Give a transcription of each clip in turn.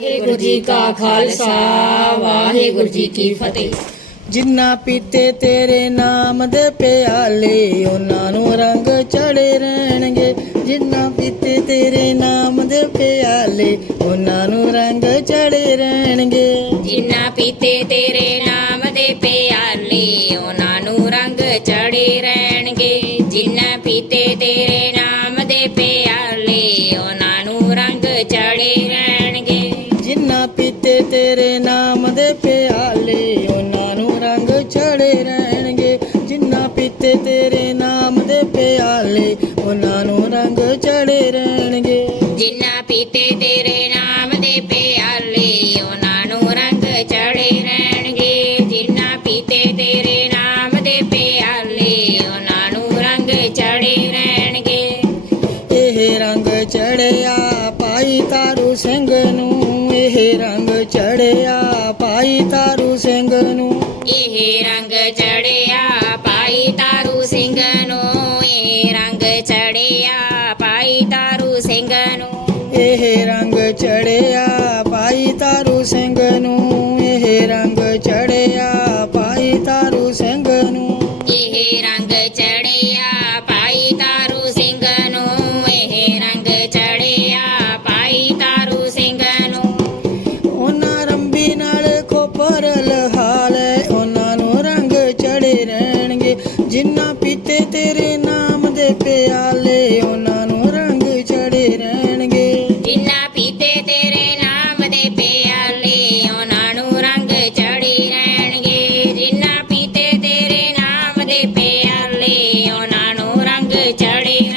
ਵਾਹਿਗੁਰੂ ਜੀ ਕਾ ਖਾਲਸਾ ਵਾਹਿਗੁਰੂ ਜੀ ਕੀ ਫਤਿਹ। ਜਿੰਨਾ ਪੀਤੇ ਤੇਰੇ ਨਾਮ ਦੇ ਪਿਆਲੇ ਉਹਨਾਂ ਨੂੰ ਰੰਗ ਚੜੇ ਰਹਿਣਗੇ। ਜਿੰਨਾ ਪੀਤੇ ਤੇਰੇ ਨਾਮ ਦੇ ਪਿਆਲੇ ਉਹਨਾਂ ਨੂੰ ਰੰਗ ਚੜੇ ਰਹਿਣਗੇ। ਜਿੰਨਾ ਪੀਤੇ ਤੇਰੇ ਨਾਮ ਦੇ ਪਿਆਲੇ ਉਹਨਾਂ ਨੂੰ ਰੰਗ ਚੜੇ ਰਹਿਣਗੇ ਪਿਆਲੇ, ਉਹਨਾਂ ਨੂੰ ਰੰਗ ਚੜੇ ਰਹਿਣਗੇ। ਜਿੰਨਾ ਪੀਤੇ ਤੇਰੇ ਨਾਮ ਦੇ ਪਿਆਲੇ, ਉਹਨਾਂ ਨੂੰ ਰੰਗ ਚੜੇ ਰਹਿਣਗੇ। ਜਿੰਨਾ ਪੀਤੇ ਤੇਰੇ ਰੰਗ ਚੜਿਆ ਪਾਈ ਤਾਰੂ ਸਿੰਘ ਨੂੰ ਏ ਰੰਗ ਚੜਿਆ ਪਾਈ ਤਾਰੂ ਸਿੰਘ ਨੂੰ। ਪੀਤੇ ਤੇਰੇ ਨਾਮ ਦੇ ਪਿਆਲੇ, ਉਹਨਾਂ ਨੂੰ ਰੰਗ ਚੜੇ ਰਹਿਣਗੇ। ਜਿੰਨਾ ਪੀਤੇ ਤੇਰੇ ਨਾਮ ਦੇ ਪਿਆਲੇ, ਉਹਨਾਂ ਨੂੰ ਰੰਗ ਚੜੇ ਰਹਿਣਗੇ। ਜਿੰਨਾ ਪੀਤੇ ਤੇਰੇ ਨਾਮ ਦੇ ਪਿਆਲੇ, ਉਹਨਾਂ ਨੂੰ ਰੰਗ ਚੜੇ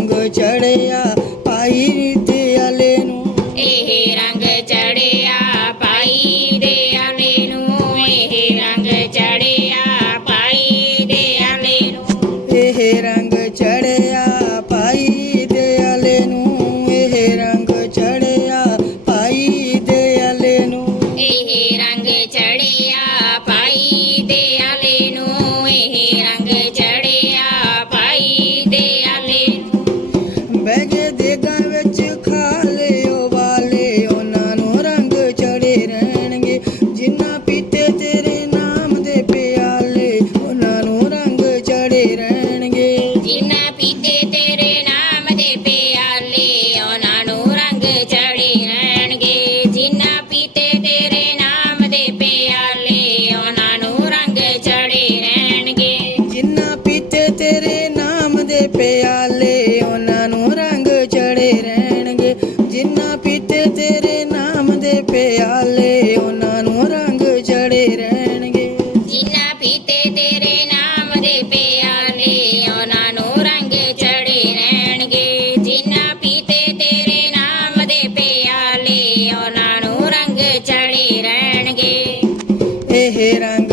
ਰੰਗ ਚੜਿਆ ਪਾਈ ਪਿਆਲੇ, ਉਹਨਾਂ ਨੂੰ ਰੰਗ ਚੜੇ ਰਹਿਣਗੇ। ਜਿਨ੍ਹਾਂ ਪੀਤੇ ਤੇਰੇ ਨਾਮ ਦੇ ਪਿਆਲੇ, ਉਹਨਾਂ ਨੂੰ ਰੰਗ ਚੜੇ ਰਹਿਣਗੇ। ਜਿਨ੍ਹਾਂ ਪੀਤੇ ਤੇਰੇ ਨਾਮ ਦੇ ਪਿਆਲੇ herang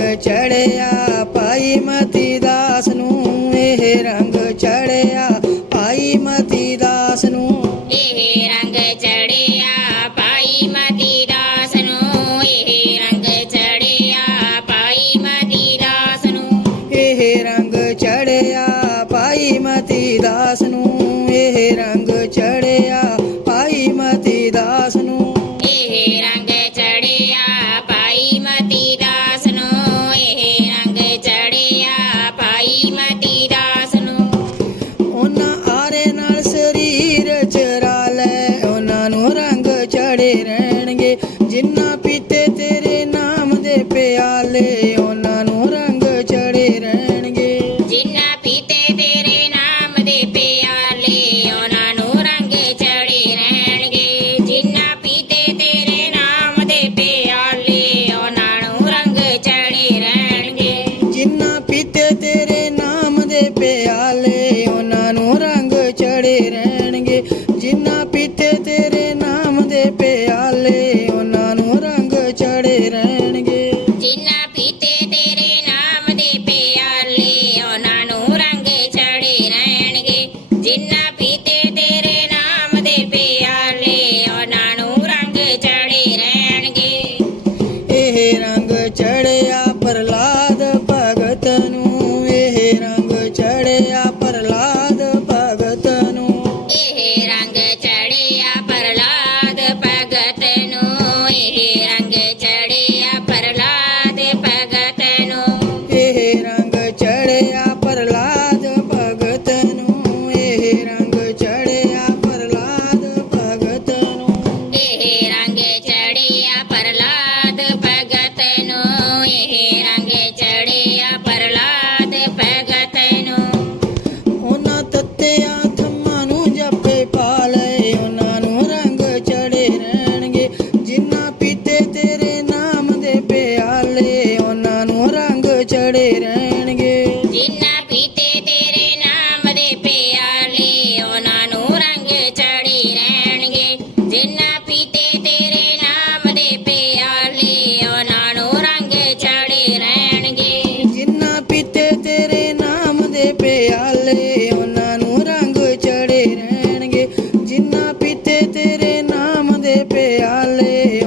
રૂપે આલે